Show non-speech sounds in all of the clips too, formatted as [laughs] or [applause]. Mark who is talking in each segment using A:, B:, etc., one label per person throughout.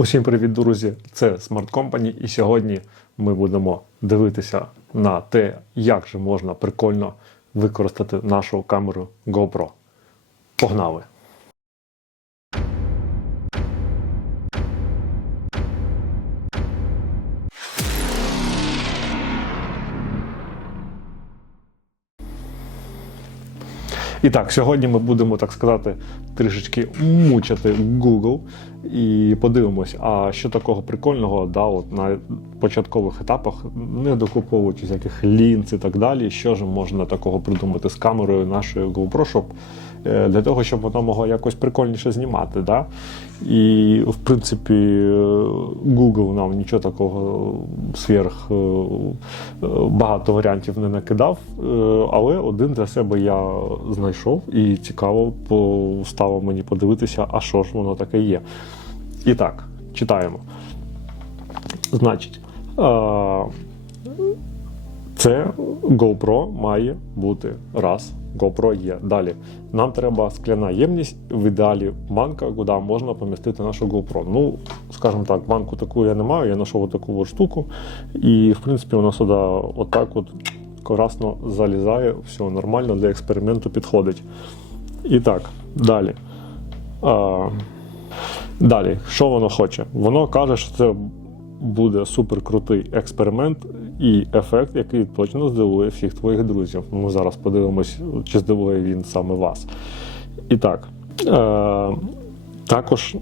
A: Усім привіт, друзі! Це Smart Company, і сьогодні ми будемо дивитися на те, як же можна прикольно використати нашу камеру GoPro. Погнали! І так, сьогодні ми будемо, так сказати, трішечки мучити Google і подивимось, а що такого прикольного да, от на початкових етапах, не докуповуючи всяких лінз і так далі, що ж можна такого придумати з камерою нашої GoPro, щоб е, для того, щоб вона могла якось прикольніше знімати. Да? І, в принципі, е, Google нам нічого такого сверх е, багато варіантів не накидав, але один для себе я знайшов і цікаво стало мені подивитися, а що ж воно таке є. І так, читаємо. Значить, це GoPro має бути раз. GoPro є. Далі. Нам треба скляна ємність, в ідеалі банка, куди можна помістити нашу GoPro. Ну, скажімо так, банку таку я не маю, я знайшов таку штуку. І, в принципі, вона сюди отак от красно залізає, все нормально для експерименту підходить. І так, далі. А, далі, що воно хоче? Воно каже, що це буде суперкрутий експеримент і ефект, який точно здивує всіх твоїх друзів. Ми зараз подивимось, чи здивує він саме вас. І так, е, також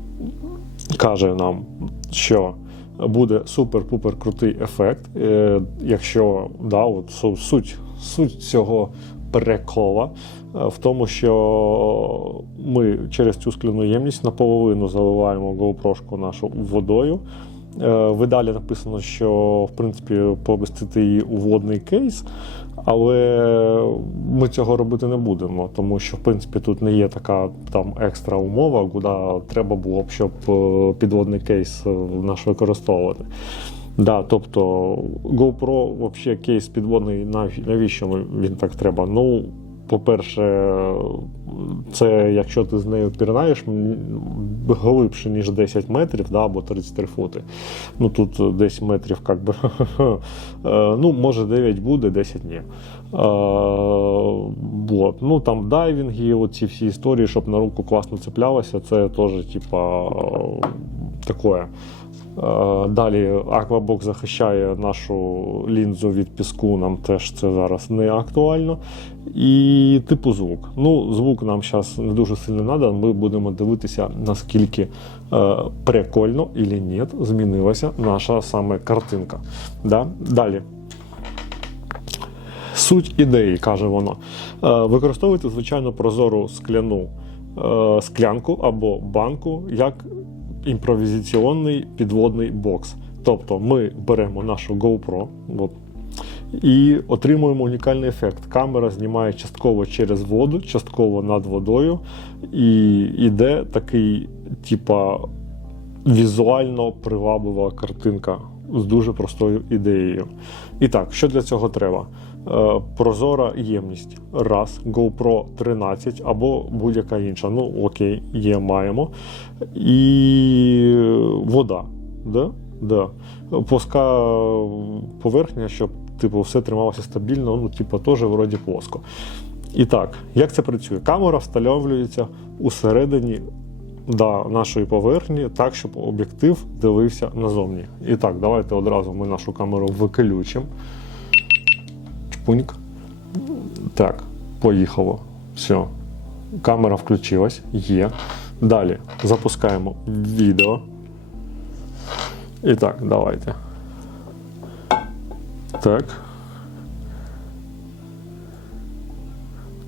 A: каже нам, що буде супер-пупер крутий ефект, е, якщо да, от, суть, суть цього прикола е, в тому, що ми через цю скляну ємність наполовину заливаємо GoPro нашу водою. Е, В ідеалі написано, що в принципі помістити її у водний кейс, але ми цього робити не будемо, тому що в принципі тут не є така там екстра умова, куди треба було б, щоб е, підводний кейс е, наш використовувати. Да, тобто GoPro, взагалі, кейс підводний, навіщо він так треба? Ну, по-перше, це якщо ти з нею пірнаєш глибше, ніж 10 метрів, да, або 33 фути. Ну тут 10 метрів, як би, [laughs] е, ну, може 9 буде, 10 ні. Е, вот. Ну там дайвінги, оці всі історії, щоб на руку класно цеплялося, це теж, типа, таке. Е, Далі Aquabox захищає нашу лінзу від піску, нам теж це зараз не актуально. І типу звук. Ну, звук нам зараз не дуже сильно треба. Ми будемо дивитися, наскільки е, прикольно і ні змінилася наша саме картинка. Да? Далі. Суть ідеї, каже воно. Е, Використовуйте звичайно прозору скляну е, склянку або банку як імпровізаційний підводний бокс. Тобто ми беремо нашу GoPro от, і отримуємо унікальний ефект. Камера знімає частково через воду, частково над водою, і йде такий, типа, візуально приваблива картинка з дуже простою ідеєю. І так, що для цього треба? Е, прозора ємність. Раз, GoPro 13 або будь-яка інша. Ну, окей, є, маємо. І вода. Да? Да. Плоска поверхня, щоб типу, все трималося стабільно, ну, типу, теж вроді плоско. І так, як це працює? Камера встановлюється усередині да, нашої поверхні, так, щоб об'єктив дивився назовні. І так, давайте одразу ми нашу камеру виключимо. Чпуньк. Так, поїхало. Все. Камера включилась, є. Далі запускаємо відео. І так, давайте. Так.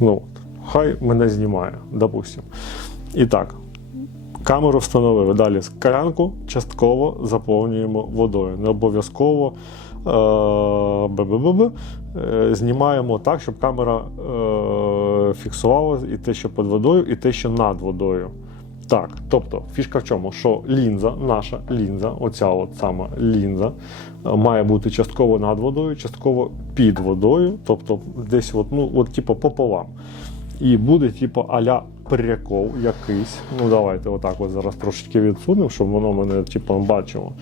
A: Ну, от. хай мене знімає, допустим. І так, камеру встановили. Далі склянку частково заповнюємо водою. Не обов'язково е, бе-бе-бе-бе, е, знімаємо так, щоб камера е, фіксувала і те, що під водою, і те, що над водою. Так, тобто фішка в чому? Що лінза, наша лінза, оця от сама лінза, е, має бути частково над водою, частково під водою, тобто десь от, ну, от, типу, пополам. І буде, типу, аля прикол якийсь. Ну давайте отак от зараз трошечки відсунемо, щоб воно мене типу, бачило.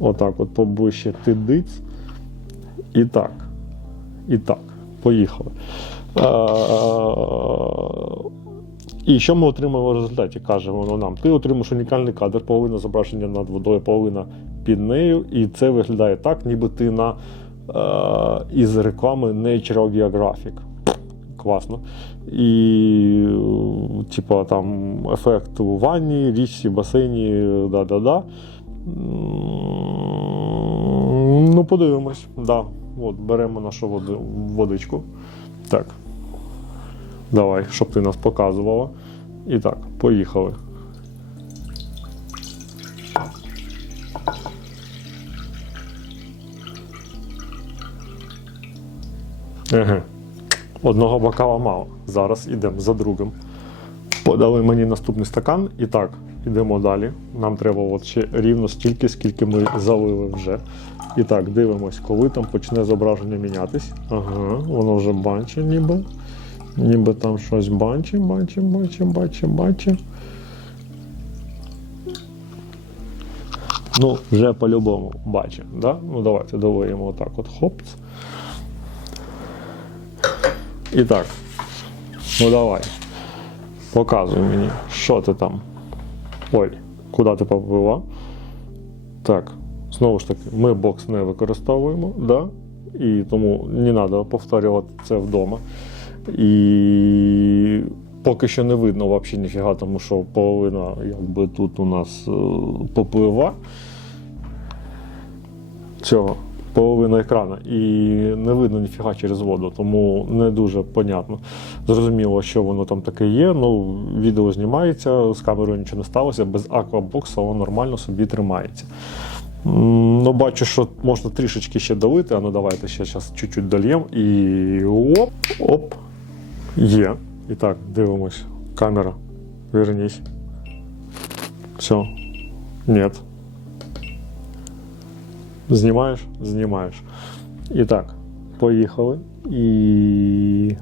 A: Отак от поближче тидиць. І так. І так. Поїхали. Е, І що ми отримаємо в результаті? каже воно нам. Ти отримаєш унікальний кадр, половина зображення над водою, половина під нею. І це виглядає так, ніби ти на е, із реклами Nature Geographic. Класно. І, типа, там ефект у ванні, річці, басейні, да-да-да. Ну, подивимось. Да. От, беремо нашу води, водичку. Так. Давай, щоб ти нас показувала. І так, поїхали. Еге. Одного бокала мало. Зараз йдемо за другим. Подали мені наступний стакан. І так, йдемо далі. Нам треба от ще рівно стільки, скільки ми залили вже. І так, дивимось, коли там почне зображення мінятись. Ага, воно вже бачить ніби. Ніби там щось бачить, бачить, бачить, бачить, бачить. Ну, вже по-любому бачить, да? Ну давайте долиємо отак от хопц. І так. Ну давай. Показуй мені, що ти там. Ой, куди ти повела? Так, знову ж таки, ми бокс не використовуємо, да? і тому не треба повторювати це вдома. І поки що не видно взагалі ніфіга, тому що половина якби тут у нас е, поплива цього. Половина екрана і не видно ніфіга через воду, тому не дуже понятно. Зрозуміло, що воно там таке є. Ну, відео знімається, з камерою нічого не сталося, без аквабокса воно нормально собі тримається. Ну, бачу, що можна трішечки ще долити, а ну давайте ще зараз чуть-чуть дольємо і оп, оп, є. І так, дивимось. Камера. Вернись. Все. Нет. Знімаєш? Знімаєш. І так, поїхали. І.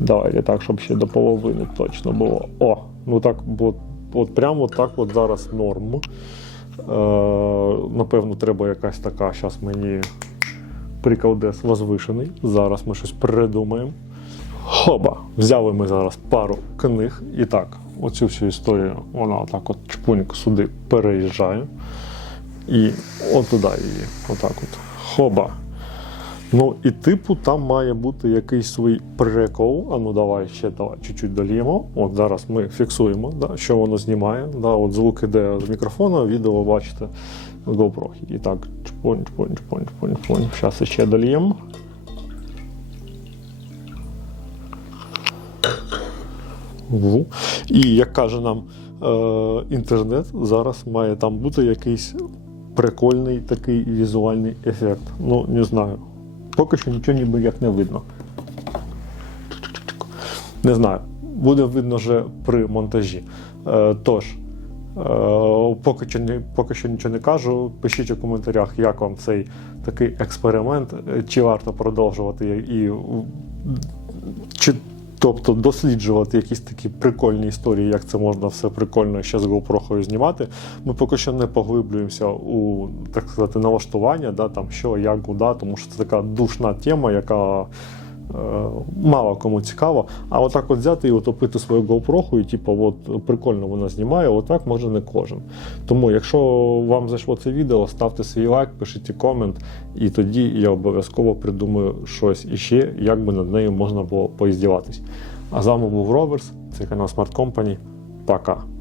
A: Давайте так, щоб ще до половини точно було. О, ну так, бо от прямо так от зараз норм. Е, напевно, треба якась така, зараз мені приколдес возвишений. Зараз ми щось придумаємо. Хоба! Взяли ми зараз пару книг. І так, оцю всю історію, вона отак от чпунько сюди переїжджає. І от туди її. Отак от. Хоба. Ну і типу там має бути якийсь свій прикол. А ну давай ще давай чуть-чуть дольємо. От зараз ми фіксуємо, да, що воно знімає. Да, от звук іде з мікрофона, відео бачите GoPro. І так, чпонь, чпонь, чпонь, чпонь, чпонь. Зараз ще дольємо. Ву. І як каже нам е, інтернет, зараз має там бути якийсь прикольний такий візуальний ефект. Ну, не знаю. Поки що нічого ніби як не видно. Не знаю. Буде видно вже при монтажі. Е, тож, е, поки, що, поки що нічого не кажу. Пишіть у коментарях, як вам цей такий експеримент, чи варто продовжувати і чи тобто досліджувати якісь такі прикольні історії, як це можна все прикольно ще з GoPro знімати. Ми поки що не поглиблюємося у так сказати налаштування, да, там що, як, куди, тому що це така душна тема, яка. Е, Мало кому цікаво, а отак от взяти і утопити свою GoPro, і типу, от прикольно вона знімає, отак може не кожен. Тому, якщо вам зайшло це відео, ставте свій лайк, пишіть комент, і тоді я обов'язково придумаю щось іще, як би над нею можна було поіздіватись. А з вами був Роверс, це канал Smart Company. Пока.